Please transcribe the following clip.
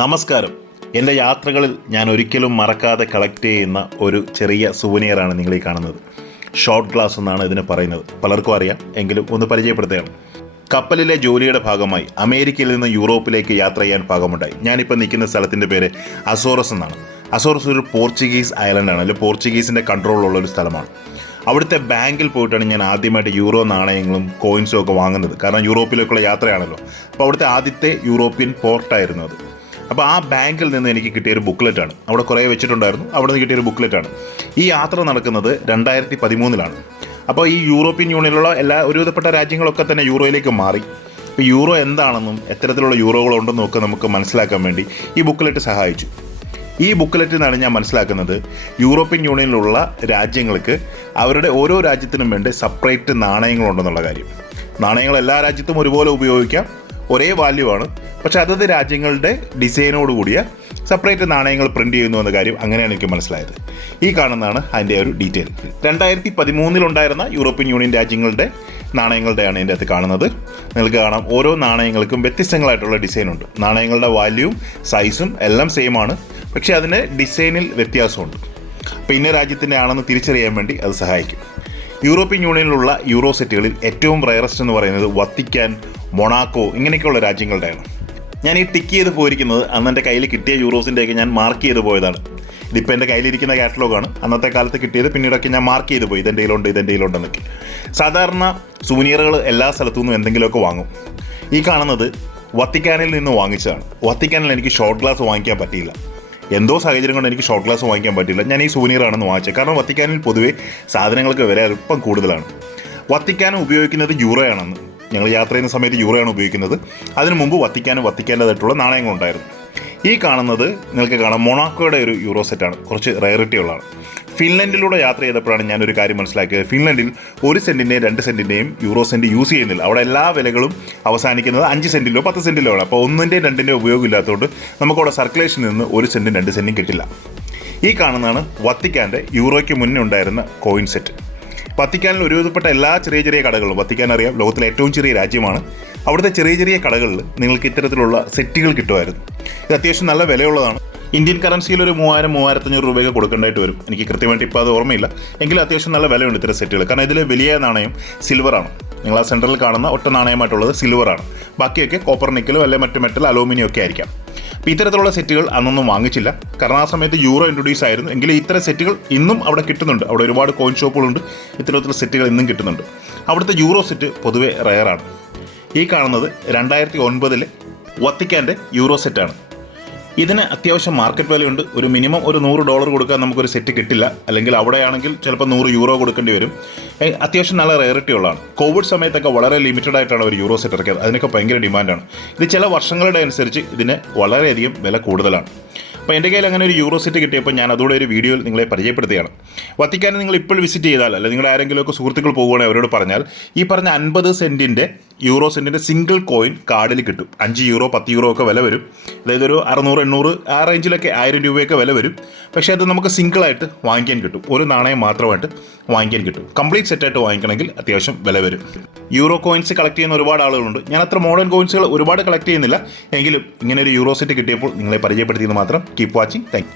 നമസ്കാരം. എൻ്റെ യാത്രകളിൽ ഞാൻ ഒരിക്കലും മറക്കാതെ കളക്ട് ചെയ്യുന്ന ഒരു ചെറിയ സുവനിയറാണ് നിങ്ങളീ കാണുന്നത്. ഷോർട്ട് ഗ്ലാസ് എന്നാണ് ഇതിന് പറയുന്നത്. പലർക്കും അറിയാം, എങ്കിലും ഒന്ന് പരിചയപ്പെടുത്തുകയാണ്. കപ്പലിലെ ജോലിയുടെ ഭാഗമായി അമേരിക്കയിൽ നിന്ന് യൂറോപ്പിലേക്ക് യാത്ര ചെയ്യാൻ ഭാഗമുണ്ടായി. ഞാനിപ്പോൾ നിൽക്കുന്ന സ്ഥലത്തിൻ്റെ പേര് അസോറസ് എന്നാണ്. അസോറസ് ഒരു പോർച്ചുഗീസ് ഐലൻഡാണ്, അല്ലെങ്കിൽ പോർച്ചുഗീസിൻ്റെ കൺട്രോളുള്ള ഒരു സ്ഥലമാണ്. അവിടുത്തെ ബാങ്കിൽ പോയിട്ടാണ് ഞാൻ ആദ്യമായിട്ട് യൂറോ നാണയങ്ങളും കോയിൻസും ഒക്കെ വാങ്ങുന്നത്. കാരണം യൂറോപ്പിലേക്കുള്ള യാത്രയാണല്ലോ. അപ്പോൾ അവിടുത്തെ ആദ്യത്തെ യൂറോപ്യൻ പോർട്ടായിരുന്നു അത്. അപ്പോൾ ആ ബാങ്കിൽ നിന്ന് എനിക്ക് കിട്ടിയൊരു ബുക്ക്ലെറ്റാണ്. അവിടെ കുറേ വെച്ചിട്ടുണ്ടായിരുന്നു. അവിടെ നിന്ന് കിട്ടിയൊരു ബുക്ക്ലെറ്റാണ്. ഈ യാത്ര നടക്കുന്നത് 2013 അപ്പോൾ ഈ യൂറോപ്യൻ യൂണിയനിലുള്ള ഒരുവിധപ്പെട്ട രാജ്യങ്ങളൊക്കെ തന്നെ യൂറോയിലേക്ക് മാറി. ഇപ്പോൾ യൂറോ എന്താണെന്നും എത്തരത്തിലുള്ള യൂറോകളുണ്ടെന്നും ഒക്കെ നമുക്ക് മനസ്സിലാക്കാൻ വേണ്ടി ഈ ബുക്ക്ലെറ്റ് സഹായിച്ചു. ഈ ബുക്ക്ലെറ്റിൽ നിന്നാണ് ഞാൻ മനസ്സിലാക്കുന്നത് യൂറോപ്യൻ യൂണിയനിലുള്ള രാജ്യങ്ങൾക്ക് അവരുടെ ഓരോ രാജ്യത്തിനും വേണ്ടി സെപ്പറേറ്റ് നാണയങ്ങളുണ്ടെന്നുള്ള കാര്യം. നാണയങ്ങൾ എല്ലാ രാജ്യത്തും ഒരുപോലെ ഉപയോഗിക്കാം, ഒരേ വാല്യൂ ആണ്. പക്ഷേ അതത് രാജ്യങ്ങളുടെ ഡിസൈനോട് കൂടിയ സെപ്പറേറ്റ് നാണയങ്ങൾ പ്രിൻ്റ് ചെയ്യുന്നു എന്ന കാര്യം അങ്ങനെയാണ് എനിക്ക് മനസ്സിലായത്. ഈ കാണുന്നതാണ് അതിൻ്റെ ഒരു ഡീറ്റെയിൽ. 2013 യൂറോപ്യൻ യൂണിയൻ രാജ്യങ്ങളുടെ നാണയങ്ങളുടെയാണ് ഇതിൻ്റെ അകത്ത് കാണുന്നത്. നിങ്ങൾക്ക് കാണാം, ഓരോ നാണയങ്ങൾക്കും വ്യത്യസ്തങ്ങളായിട്ടുള്ള ഡിസൈനുണ്ട്. നാണയങ്ങളുടെ വാല്യൂവും സൈസും എല്ലാം സെയിം ആണ്, പക്ഷേ അതിന് ഡിസൈനിൽ വ്യത്യാസമുണ്ട്. അപ്പോൾ ഇന്ന രാജ്യത്തിൻ്റെ ആണെന്ന് തിരിച്ചറിയാൻ വേണ്ടി അത് സഹായിക്കും. യൂറോപ്യൻ യൂണിയനിലുള്ള യൂറോ സെറ്റുകളിൽ ഏറ്റവും റയറസ്റ്റ് എന്ന് പറയുന്നത് വത്തിക്കാൻ, മൊണാക്കോ ഇങ്ങനെയൊക്കെയുള്ള രാജ്യങ്ങളുടെയാണ്. ഞാൻ ഈ ടിക്ക് ചെയ്ത് പോയിരിക്കുന്നത് അന്ന് എൻ്റെ കയ്യിൽ കിട്ടിയ യൂറോസിൻ്റെയൊക്കെ ഞാൻ മാർക്ക് ചെയ്ത് പോയതാണ്. ഇതിപ്പോൾ എൻ്റെ കയ്യിലിരിക്കുന്ന കാറ്റലോഗാണ്. അന്നത്തെ കാലത്ത് കിട്ടിയത് പിന്നീടൊക്കെ ഞാൻ മാർക്ക് ചെയ്ത് പോയി, ഇതെൻ്റെ കയ്യിലുണ്ടെന്നൊക്കെ. സാധാരണ സുവനീറുകൾ എല്ലാ സ്ഥലത്തു നിന്നും എന്തെങ്കിലുമൊക്കെ വാങ്ങും. ഈ കാണുന്നത് വത്തിക്കാനിൽ നിന്ന് വാങ്ങിച്ചതാണ്. വത്തിക്കാനിൽ എനിക്ക് ഷോർട്ട് ഗ്ലാസ് വാങ്ങിക്കാൻ പറ്റിയില്ല. എന്തോ സാഹചര്യം കൊണ്ട് എനിക്ക് ഷോർട്ട് ഗ്ലാസ് വാങ്ങിക്കാൻ പറ്റില്ല. ഞാൻ ഈ സുവനീറാണെന്ന് വാങ്ങിച്ചത്. കാരണം വത്തിക്കാനിൽ പൊതുവേ സാധനങ്ങൾക്ക് വില അല്പം കൂടുതലാണ്. വത്തിക്കാനും ഉപയോഗിക്കുന്നത് യൂറോയാണെന്ന്. ഞങ്ങൾ യാത്ര ചെയ്യുന്ന സമയത്ത് യൂറോയാണ് ഉപയോഗിക്കുന്നത്. അതിനു മുമ്പ് വത്തിക്കാൻ്റെതായിട്ടുള്ള നാണയങ്ങളുണ്ടായിരുന്നു. ഈ കാണുന്നത് നിങ്ങൾക്ക് കാണാം, മൊണാക്കോയുടെ ഒരു യൂറോ സെറ്റാണ്. കുറച്ച് റയറിറ്റി ഉള്ളതാണ്. ഫിൻലൻഡിലൂടെ യാത്ര ചെയ്തപ്പോഴാണ് ഞാനൊരു കാര്യം മനസ്സിലാക്കിയത്. ഫിൻലൻഡിൽ 1 സെൻറ്റിൻ്റെയും 2 സെൻറ്റിൻ്റെയും യൂറോ സെൻറ്റ് യൂസ് ചെയ്യുന്നില്ല. അവിടെ എല്ലാ വിലകളും അവസാനിക്കുന്നത് 5 സെൻറ്റിലോ 10 സെൻറ്റിലോ ആണ്. അപ്പോൾ 1ൻ്റെയും 2ൻ്റെയും ഉപയോഗം ഇല്ലാത്തതുകൊണ്ട് നമുക്കവിടെ സർക്കുലേഷനിൽ നിന്ന് 1 സെൻറ്റും 2 സെൻറ്റും കിട്ടില്ല. ഈ കാണുന്നതാണ് വത്തിക്കാൻ്റെ യൂറോയ്ക്ക് മുന്നേ ഉണ്ടായിരുന്ന കോയിൻ സെറ്റ്. വത്തിക്കാനിൽ ഒരുവിധപ്പെട്ട എല്ലാ ചെറിയ ചെറിയ കടകളും, വത്തിക്കാൻ അറിയാം ലോകത്തിലെ ഏറ്റവും ചെറിയ രാജ്യമാണ്, അവിടുത്തെ ചെറിയ ചെറിയ കടകളിൽ നിങ്ങൾക്ക് ഇത്തരത്തിലുള്ള സെറ്റുകൾ കിട്ടുമായിരുന്നു. ഇത് അത്യാവശ്യം നല്ല വിലയുള്ളതാണ്. ഇന്ത്യൻ കറൻസിയിൽ ഒരു 3000-3500 രൂപയൊക്കെ കൊടുക്കേണ്ടതായിട്ട് വരും. എനിക്ക് കൃത്യമായിട്ട് ഇപ്പോൾ അത് ഓർമ്മയില്ല. എങ്കിലും അത്യാവശ്യം നല്ല വിലയുണ്ട് ഇത്തരം സെറ്റുകൾ. കാരണം ഇതിൽ വലിയ നാണയം സിൽവറാണ്. നിങ്ങൾ ആ സെൻറ്ററിൽ കാണുന്ന ഒറ്റ നാണയമായിട്ടുള്ളത് സിൽവറാണ്. ബാക്കിയൊക്കെ കോപ്പർ, നിക്കലും അല്ലെങ്കിൽ മറ്റു മെറ്റൽ, അലൂമിനിയം ഒക്കെ ആയിരിക്കാം. അപ്പോൾ ഇത്തരത്തിലുള്ള സെറ്റുകൾ അന്നൊന്നും വാങ്ങിച്ചില്ല. കാരണം ആ സമയത്ത് യൂറോ ഇൻട്രൊഡ്യൂസ് ആയിരുന്നു. എങ്കിലും ഇത്തരം സെറ്റുകൾ ഇന്നും അവിടെ കിട്ടുന്നുണ്ട്. അവിടെ ഒരുപാട് കോയിൻ ഷോപ്പുകളുണ്ട്. ഇത്തരത്തിലുള്ള സെറ്റുകൾ ഇന്നും കിട്ടുന്നുണ്ട്. അവിടുത്തെ യൂറോ സെറ്റ് പൊതുവെ റയറാണ്. ഈ കാണുന്നത് 2009 വത്തിക്കാൻ്റെ യൂറോ സെറ്റാണ്. ഇതിന് അത്യാവശ്യം മാർക്കറ്റ് വാല്യൂ ഉണ്ട്. ഒരു മിനിമം ഒരു $100 കൊടുക്കാൻ നമുക്കൊരു സെറ്റ് കിട്ടില്ല. അല്ലെങ്കിൽ അവിടെയാണെങ്കിൽ ചിലപ്പോൾ €100 കൊടുക്കേണ്ടി വരും. അത്യാവശ്യം നല്ല റയറിറ്റി ഉള്ളതാണ്. കോവിഡ് സമയത്തൊക്കെ വളരെ ലിമിറ്റഡ് ആയിട്ടാണ് ഒരു യൂറോ സെറ്റ് ഇറക്കിയത്. അതിനൊക്കെ ഭയങ്കര ഡിമാൻഡാണ്. ഇത് ചില വർഷങ്ങളുടെ അനുസരിച്ച് ഇതിന് വളരെയധികം വില കൂടുതലാണ്. അപ്പോൾ എൻ്റെ കയ്യിൽ അങ്ങനെ ഒരു യൂറോ സെറ്റ് കിട്ടിയപ്പോൾ ഞാൻ അതോടെ ഒരു വീഡിയോയിൽ നിങ്ങളെ പരിചയപ്പെടുത്തുകയാണ്. വത്തിക്കാൻ നിങ്ങൾ ഇപ്പോൾ വിസിറ്റ് ചെയ്താൽ, അല്ലെങ്കിൽ നിങ്ങളുടെ ആരെങ്കിലുമൊക്കെ സുഹൃത്തുക്കൾ പോകുകയാണെങ്കിൽ അവരോട് പറഞ്ഞാൽ ഈ പറഞ്ഞ 50 സെൻറ്റിൻ്റെ യൂറോ സെൻറ്റിൻ്റെ സിംഗിൾ കോയിൻ കാർഡിൽ കിട്ടും. €5 €10 ഒക്കെ വില വരും. അതായത് ഒരു 600 800 ആ റേഞ്ചിലൊക്കെ 1000 രൂപയൊക്കെ വില വരും. പക്ഷേ അത് നമുക്ക് സിംഗിളായിട്ട് വാങ്ങിക്കാൻ കിട്ടും. ഒരു നാണയം മാത്രമായിട്ട് വാങ്ങിക്കാൻ കിട്ടും. കംപ്ലീറ്റ് സെറ്റായിട്ട് വാങ്ങിക്കണമെങ്കിൽ അത്യാവശ്യം വില വരും. യൂറോ കോയിൻസ് കളക്ട് ചെയ്യുന്ന ഒരുപാട് ആളുകളുണ്ട്. ഞാൻ അത്ര മോഡേൺ കോയിൻസുകൾ ഒരുപാട് കളക്ട് ചെയ്യുന്നില്ല. എങ്കിലും ഇങ്ങനെ ഒരു യൂറോ സെറ്റ് കിട്ടിയപ്പോൾ നിങ്ങളെ പരിചയപ്പെടുത്തിയെന്ന് മാത്രം. Keep watching. Thank you.